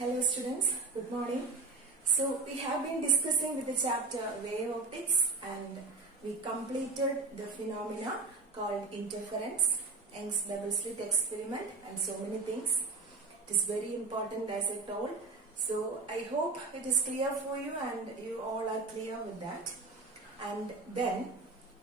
Hello students, good morning. So we have been discussing with the chapter wave optics and we completed the phenomena called interference, Young's double slit experiment and so many things. It is very important as I told. So I hope it is clear for you and you all are clear with that. And then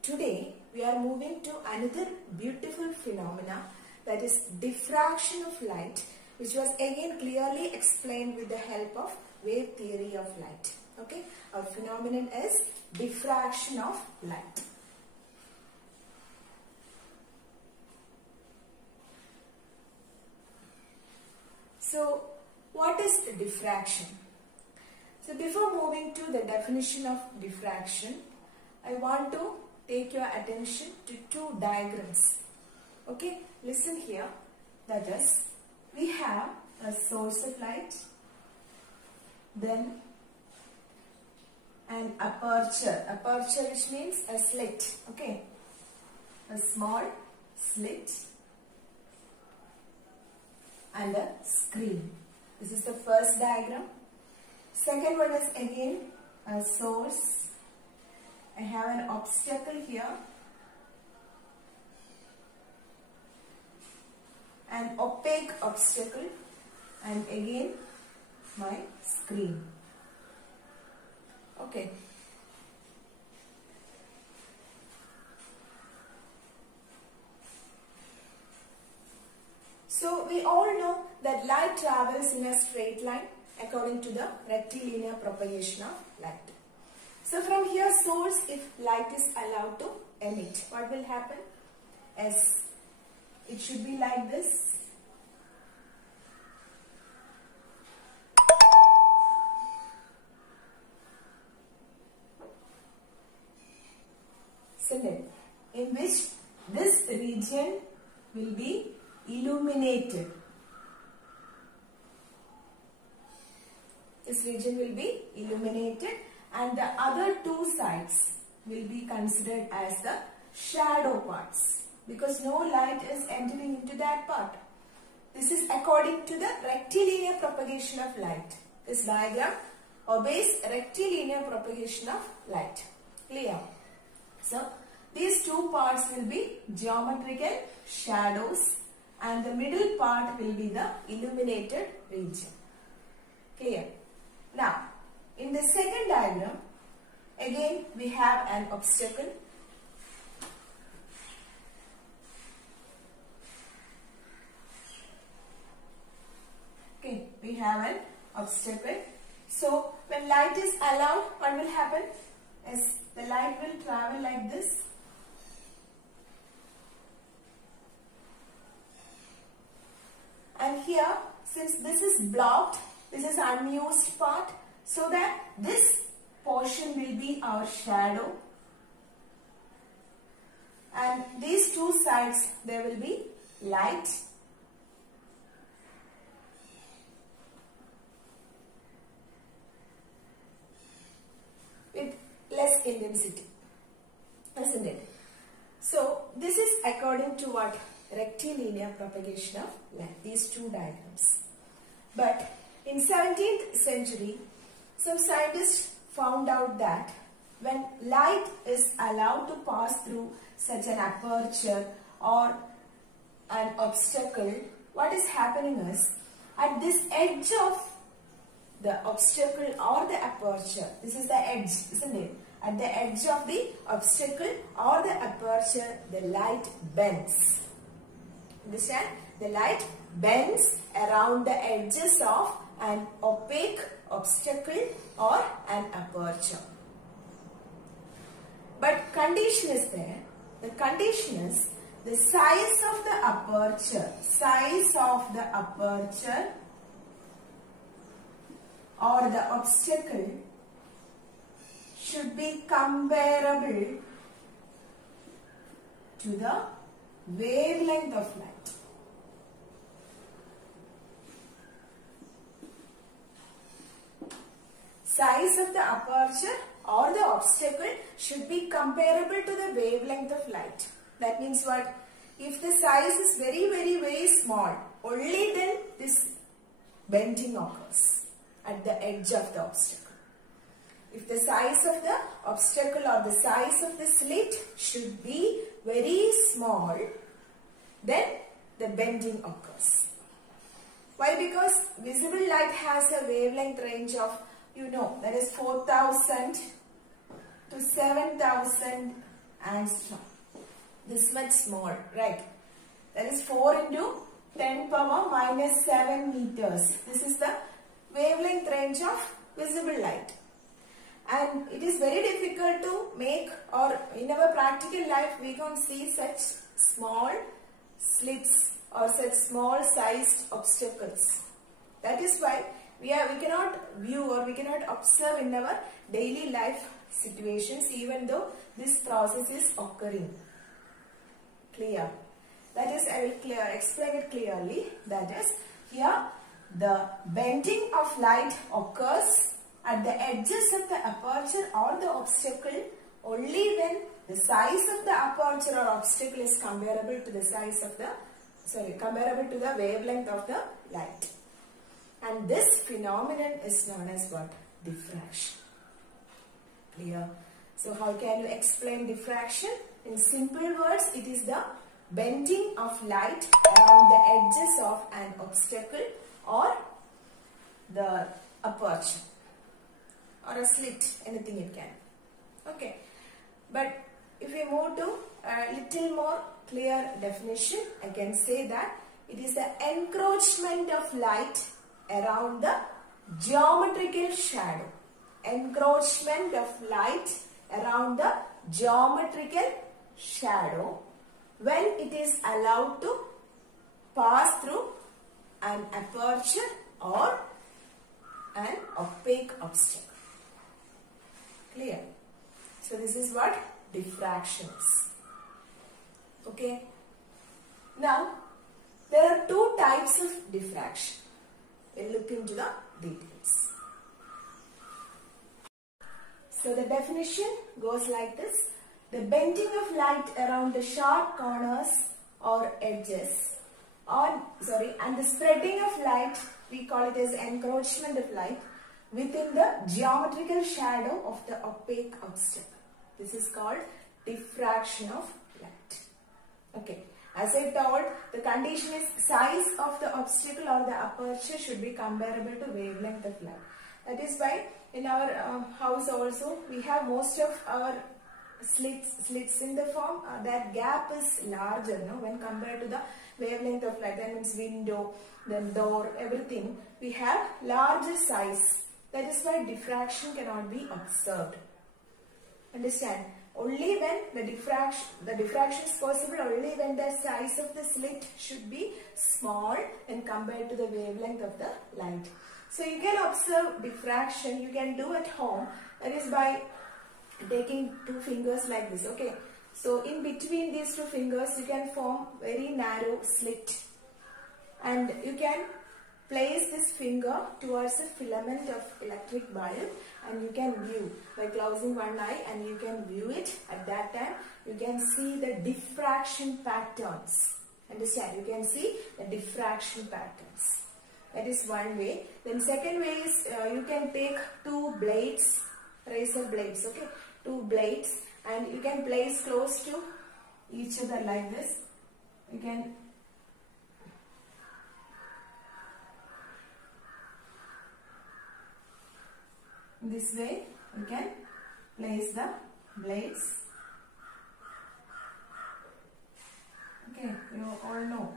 today we are moving to another beautiful phenomena, that is diffraction of light, which was again clearly explained with the help of wave theory of light. Okay, our phenomenon is diffraction of light. So what is diffraction? So before moving to the definition of diffraction, I want to take your attention to two diagrams. Okay, listen here. That is, we have a source of light, then an aperture. Aperture, which means a slit. Okay, a small slit and a screen. This is the first diagram. Second one is again a source. I have an obstacle here, an opaque obstacle, and again my screen. Okay. So we all know that light travels in a straight line according to the rectilinear propagation of light. So from here source, if light is allowed to emit, what will happen? As it should be like this. In which this region will be illuminated. This region will be illuminated and the other two sides will be considered as the shadow parts, because no light is entering into that part. This is according to the rectilinear propagation of light. This diagram obeys rectilinear propagation of light. Clear? So these two parts will be geometrical shadows and the middle part will be the illuminated region. Clear? Now, in the second diagram, again we have an obstacle. Okay, we have an obstacle. So, when light is allowed, what will happen? Is the light will travel like this. And here, since this is blocked, this is unused part, so that this portion will be our shadow. And these two sides, there will be light. With less intensity, isn't it? So this is according to what? Rectilinear propagation of light, these two diagrams. But in 17th century, some scientists found out that when light is allowed to pass through such an aperture or an obstacle, what is happening is, at this edge of the obstacle or the aperture, this is the edge, isn't it? At the edge of the obstacle or the aperture, the light bends. Understand? The light bends around the edges of an opaque obstacle or an aperture. But condition is there. The condition is the size of the aperture. Size of the aperture or the obstacle should be comparable to the wavelength of light. Size of the aperture or the obstacle should be comparable to the wavelength of light. That means what? If the size is very small, only then this bending occurs at the edge of the obstacle. If the size of the obstacle or the size of the slit should be very small, then the bending occurs. Why? Because visible light has a wavelength range of, that is 4,000 to 7,000 angstrom. This much small, right? That is 4 into 10 power minus 7 meters. This is the wavelength range of visible light. And it is very difficult to make, or in our practical life we can't see such small slits or such small sized obstacles. That is why we cannot view or we cannot observe in our daily life situations, even though this process is occurring. Clear? That is, I will explain it clearly. That is, here the bending of light occurs at the edges of the aperture or the obstacle only when the size of the aperture or obstacle is comparable to the size of the, comparable to the wavelength of the light. And this phenomenon is known as what? Diffraction. Clear? So how can you explain diffraction? In simple words, it is the bending of light around the edges of an obstacle or the aperture or a slit, anything it can. Okay. But if we move to a little more clear definition, I can say that it is the encroachment of light around the geometrical shadow. Encroachment of light around the geometrical shadow when it is allowed to pass through an aperture or an opaque obstacle. Clear? So this is what diffraction is. Okay. Now there are two types of diffraction. We'll look into the details. So the definition goes like this. The bending of light around the sharp corners or edges and the spreading of light, we call it as encroachment of light within the geometrical shadow of the opaque obstacle. This is called diffraction of light. Okay. As I told, the condition is size of the obstacle or the aperture should be comparable to wavelength of light. That is why in our house also we have most of our slits in the form that gap is larger, when compared to the wavelength of light. That means window, then door, everything. We have larger size. That is why diffraction cannot be observed. Understand? Only when the diffraction is possible only when the size of the slit should be small when compared to the wavelength of the light. So you can observe diffraction, you can do at home. That is by taking two fingers like this. Okay. So in between these two fingers you can form very narrow slit. And you can place this finger towards a filament of electric bulb and you can view by closing one eye, and you can view it. At that time you can see the diffraction patterns. Understand? You can see the diffraction patterns. That is one way. Then second way is you can take two blades, razor blades, okay, two blades, and you can place close to each other like this. You can this way you can place the blades. Okay, you all know.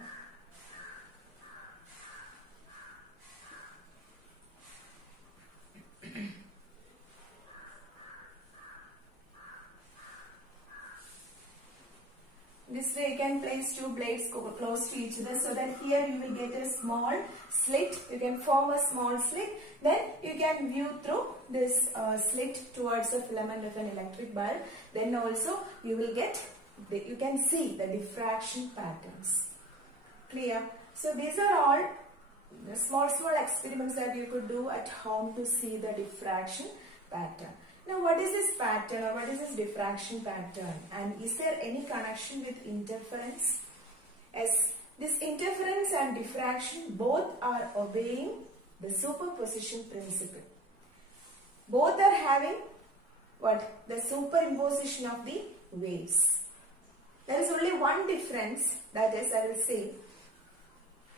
This way you can place two blades close to each other, so that here you will get a small slit. You can form a small slit. Then you can view through this slit towards the filament of an electric bulb. Then also you will get, you can see the diffraction patterns. Clear? So these are all the small experiments that you could do at home to see the diffraction pattern. Now what is this pattern, or what is this diffraction pattern, and is there any connection with interference? As this interference and diffraction both are obeying the superposition principle. Both are having what? The superimposition of the waves. There is only one difference, that is, I will say,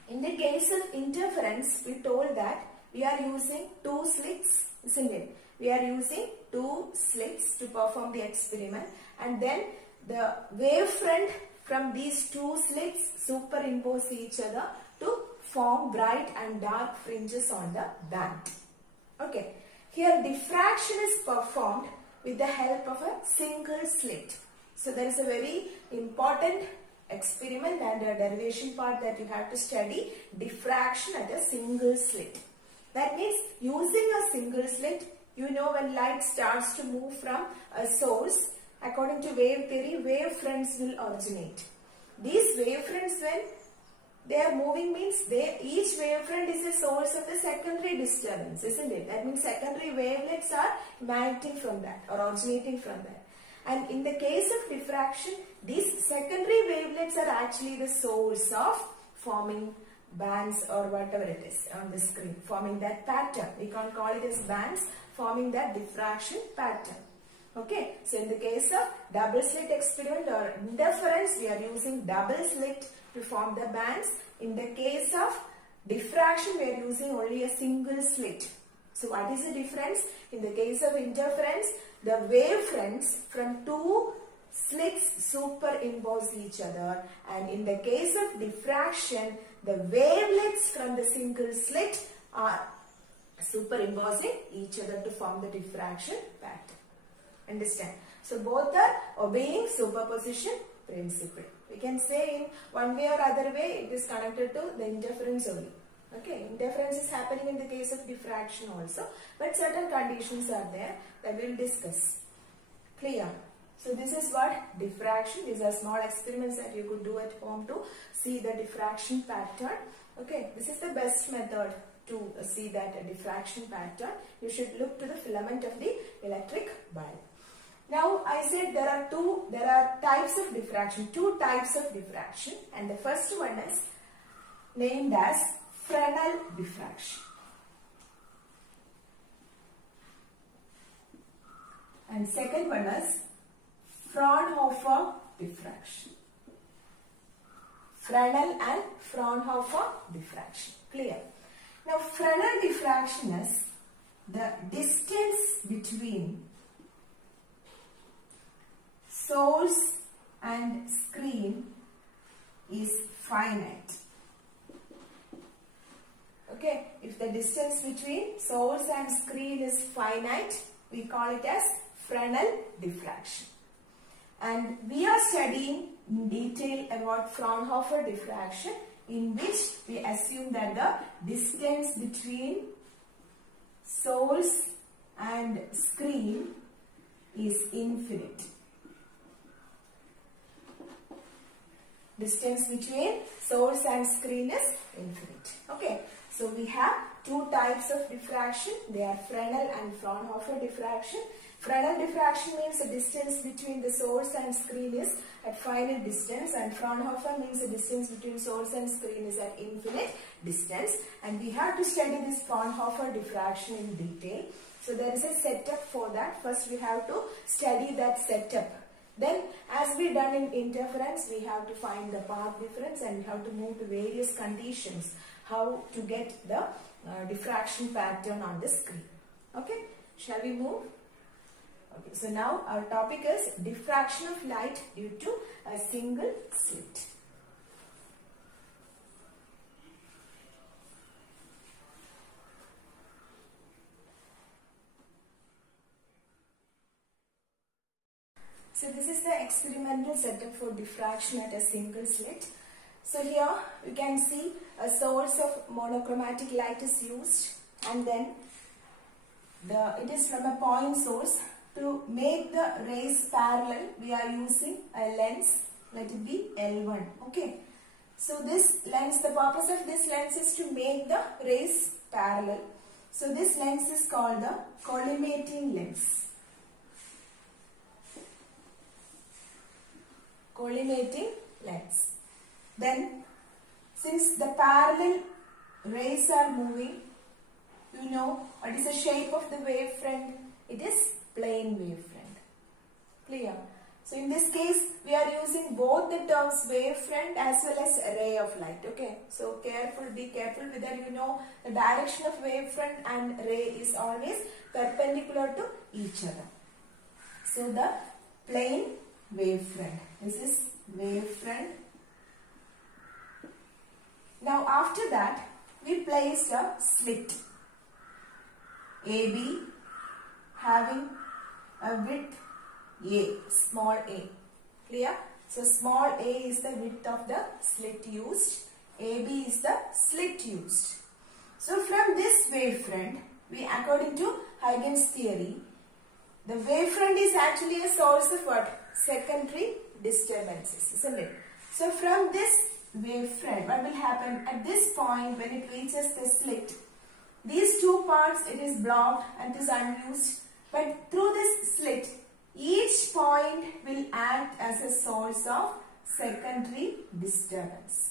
in the case of interference, we told that we are using two slits, isn't it? We are using two slits to perform the experiment, and then the wavefront from these two slits superimpose each other to form bright and dark fringes on the band. Okay. Here diffraction is performed with the help of a single slit. So there is a very important experiment and a derivation part that you have to study, diffraction at a single slit. That means using a single slit, you know, when light starts to move from a source, according to wave theory, wavefronts will originate. These wavefronts, when they are moving, means each wavefront is a source of the secondary disturbance, isn't it? That means secondary wavelets are emanating from that or originating from that. And in the case of diffraction, these secondary wavelets are actually the source of forming bands or whatever it is on the screen, forming that pattern. We can't call it as bands, forming that diffraction pattern. Okay, so in the case of double slit experiment or interference, we are using double slit to form the bands. In the case of diffraction, we are using only a single slit. So what is the difference? In the case of interference, the wavefronts from two slits superimpose each other, and in the case of diffraction, the wavelets from the single slit are superimposing each other to form the diffraction pattern. Understand? So both are obeying superposition principle. We can say in one way or other way it is connected to the interference only. Okay, interference is happening in the case of diffraction also, but certain conditions are there that we will discuss. Clear? So this is what diffraction. These are small experiments that you could do at home to see the diffraction pattern. Okay, this is the best method to see that diffraction pattern. You should look to the filament of the electric bulb. Now I said there are types of diffraction, two types of diffraction, and the first one is named as Fresnel diffraction. And second one is Fraunhofer diffraction. Fresnel and Fraunhofer diffraction. Clear? Now Fresnel diffraction is the distance between source and screen is finite. Okay, if the distance between source and screen is finite, we call it as Fresnel diffraction. And we are studying in detail about Fraunhofer diffraction, in which we assume that the distance between source and screen is infinite. Distance between source and screen is infinite. Okay, so we have two types of diffraction. They are Fresnel and Fraunhofer diffraction. Fresnel diffraction means the distance between the source and screen is at finite distance, and Fraunhofer means the distance between source and screen is at infinite distance. And we have to study this Fraunhofer diffraction in detail. So there is a setup for that. First we have to study that setup. Then as we done in interference, we have to find the path difference and we have to move to various conditions how to get the diffraction pattern on the screen. Okay, shall we move? Okay, so now our topic is diffraction of light due to a single slit. So this is the experimental setup for diffraction at a single slit. So here you can see a source of monochromatic light is used, and then it is from a point source. To make the rays parallel, we are using a lens, let it be L1. Okay. So this lens, the purpose of this lens is to make the rays parallel. So this lens is called the collimating lens. Collimating lens. Then since the parallel rays are moving, You know what is the shape of the wavefront? It is plane wavefront. Clear? So in this case, we are using both the terms wavefront as well as ray of light. Okay. So be careful whether you know the direction of wavefront and ray is always perpendicular to each other. So the plane wavefront. This is wavefront. Now after that, we placed a slit AB having a width A, small a. Clear? So small a is the width of the slit used. AB is the slit used. So from this wavefront, according to Huygens theory, the wavefront is actually a source of what? Secondary disturbances, isn't it? So from this wavefront, what will happen at this point when it reaches the slit? These two parts, it is blocked and it is unused. But through this slit, each point will act as a source of secondary disturbance,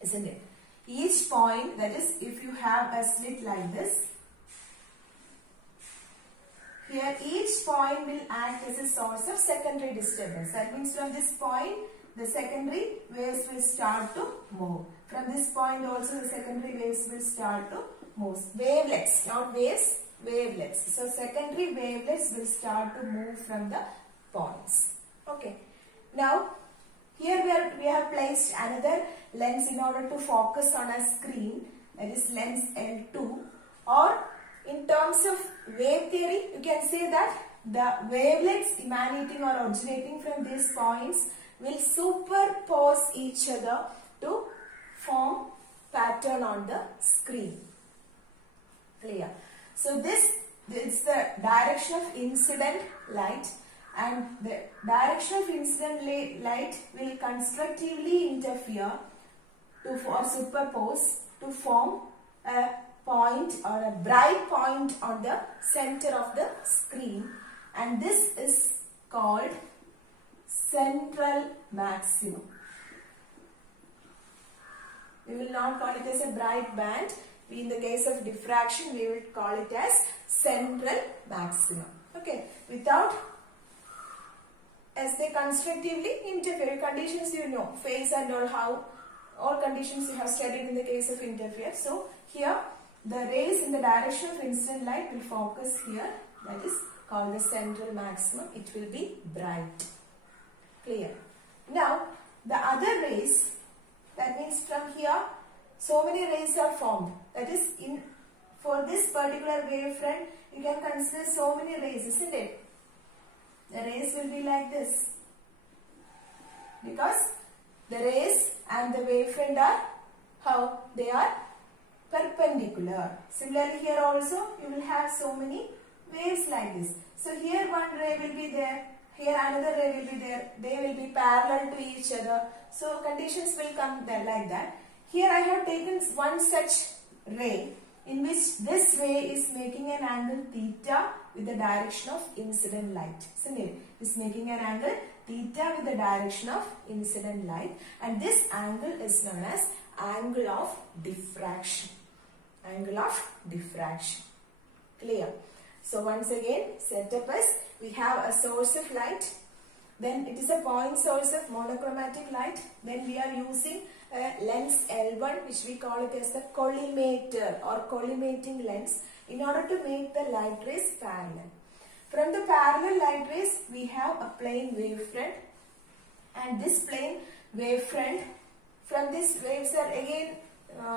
isn't it? Each point, that is, if you have a slit like this, here each point will act as a source of secondary disturbance. That means from this point, the secondary waves will start to move. From this point also, the secondary waves will start to move. Wavelets, not waves, wavelets. So secondary wavelets will start to move from the points. Okay. Now here we have placed another lens in order to focus on a screen, that is lens L2, or in terms of wave theory, you can say that the wavelets emanating or originating from these points will superpose each other to form pattern on the screen. Clear? So this is the direction of incident light, and the direction of incident light will constructively interfere or superpose to form a point or a bright point on the center of the screen, and this is called central maximum. We will not call it as a bright band. In the case of diffraction, we will call it as central maximum. Okay, as they constructively interfere. Conditions you know, phase and all conditions you have studied in the case of interfere. So here the rays in the direction of incident light will focus here, that is called the central maximum. It will be bright. Clear? Now the other rays, that means from here so many rays are formed. That is, for this particular wavefront, you can consider so many rays, isn't it? The rays will be like this, because the rays and the wavefront are how? They are perpendicular. Similarly here also you will have so many waves like this. So here one ray will be there, here another ray will be there. They will be parallel to each other. So conditions will come there like that. Here I have taken one such ray in which this ray is making an angle theta with the direction of incident light. Isn't it? It's making an angle theta with the direction of incident light, and this angle is known as angle of diffraction. Angle of diffraction. Clear? So once again, setup is we have a source of light, then it is a point source of monochromatic light, then we are using a lens L1, which we call it as the collimator or collimating lens, in order to make the light rays parallel. From the parallel light rays, we have a plane wavefront, and this plane wavefront, from this waves are again,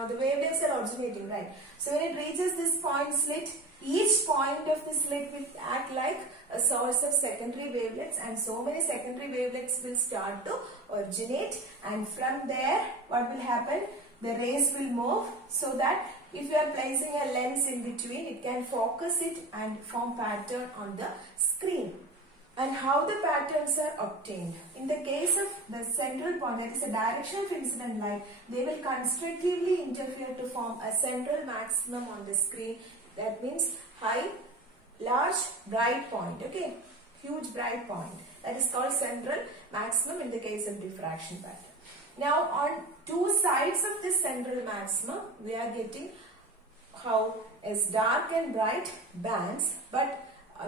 the wavelengths are originating, right? So when it reaches this point slit, each point of the slit will act like a source of secondary wavelets, and so many secondary wavelets will start to originate, and from there what will happen? The rays will move, so that if you are placing a lens in between, it can focus it and form pattern on the screen. And how the patterns are obtained? In the case of the central point, that is the direction of incident light, they will constructively interfere to form a central maximum on the screen. That means large bright point, okay, huge bright point. That is called central maximum in the case of diffraction pattern. Now on two sides of this central maximum, we are getting how is dark and bright bands, but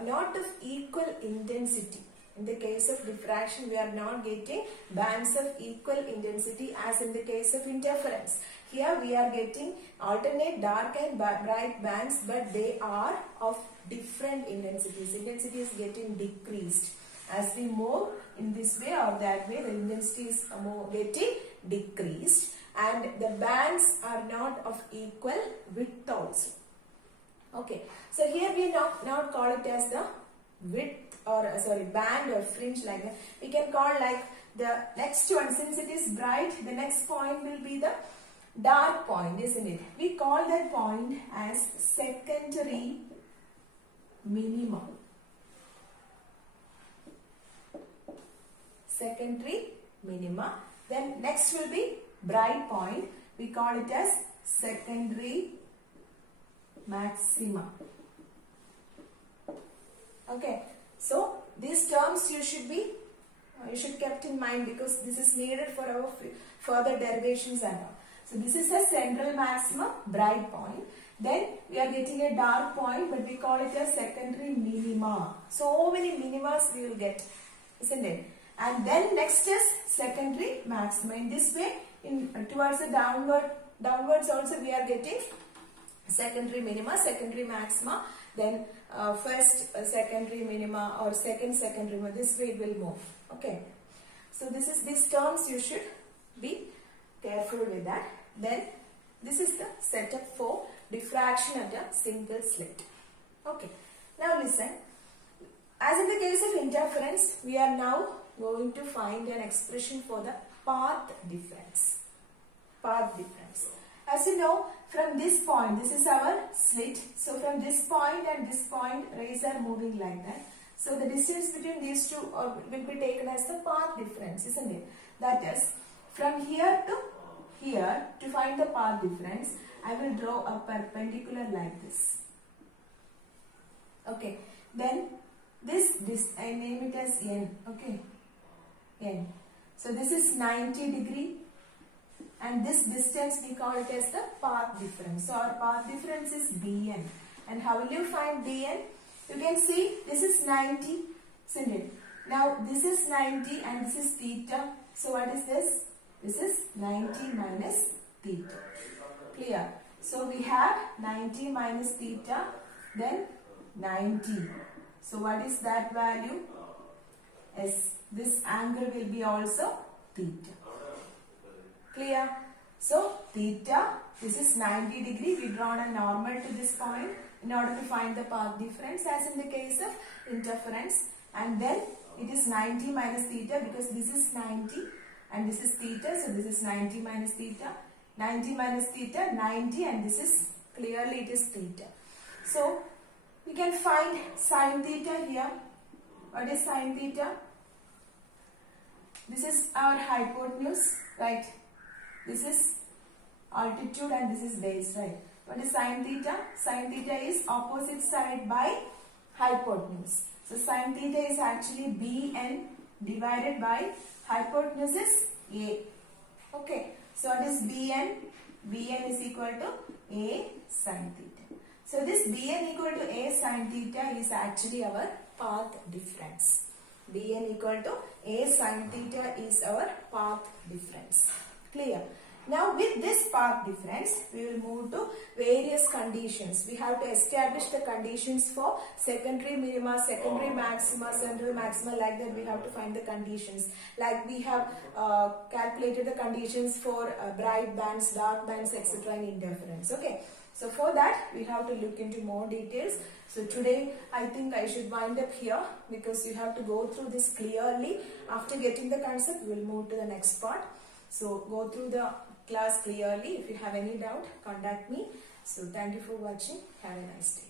not of equal intensity. In the case of diffraction, we are not getting bands of equal intensity as in the case of interference. Here we are getting alternate dark and bright bands, but they are of different intensities. Intensity is getting decreased. As we move in this way or that way, the intensity is getting decreased, and the bands are not of equal width also. Okay, so here we not call it as the width or band or fringe like that. We can call like the next one, since it is bright, the next point will be the dark point, isn't it? We call that point as secondary minima. Secondary minima. Then next will be bright point. We call it as secondary maxima. Okay. So these terms you should kept in mind, because this is needed for our further derivations and all. So this is a central maxima, bright point. Then we are getting a dark point, but we call it a secondary minima. So many minimas we will get, isn't it? And then next is secondary maxima. In this way, towards the downwards also we are getting secondary minima, secondary maxima. Then first secondary minima or second secondary minima. This way it will move. Okay. So these terms you should be careful with that. Then this is the setup for diffraction at a single slit. Okay. Now listen. As in the case of interference, we are now going to find an expression for the path difference. Path difference. As you know, from this point, this is our slit. So from this point and this point, rays are moving like that. So the distance between these two will be taken as the path difference, isn't it? That is, from here to here, to find the path difference, I will draw a perpendicular like this. Okay. Then this I name it as N. Okay. N. So this is 90 degree. And this distance we call it as the path difference. So our path difference is Bn. And how will you find Bn? You can see this is 90, isn't it? Now this is 90 and this is theta. So what is this? This is 90 minus theta. Clear? So we have 90 minus theta, then 90. So what is that value? Yes, this angle will be also theta. Clear? So theta, this is 90 degree. We drawn a normal to this point in order to find the path difference as in the case of interference. And then it is 90 minus theta, because this is 90 and this is theta. So this is 90 minus theta. 90 minus theta, 90, and this is clearly it is theta. So we can find sine theta here. What is sine theta? This is our hypotenuse, right? This is altitude and this is base, right? What is sine theta? Sine theta is opposite side by hypotenuse. So sine theta is actually Bn divided by hypotenuse is A. Okay. So what is Bn? Bn is equal to A sine theta. So this Bn equal to A sine theta is actually our path difference. Bn equal to A sine theta is our path difference. Clear? Now with this path difference, we will move to various conditions. We have to establish the conditions for secondary minima, secondary maxima, central maxima, like that we have to find the conditions. Like we have calculated the conditions for bright bands, dark bands, etc. in interference. Okay. So for that, we have to look into more details. So today, I think I should wind up here, because you have to go through this clearly. After getting the concept, we will move to the next part. So go through the class clearly. If you have any doubt, contact me. So thank you for watching. Have a nice day.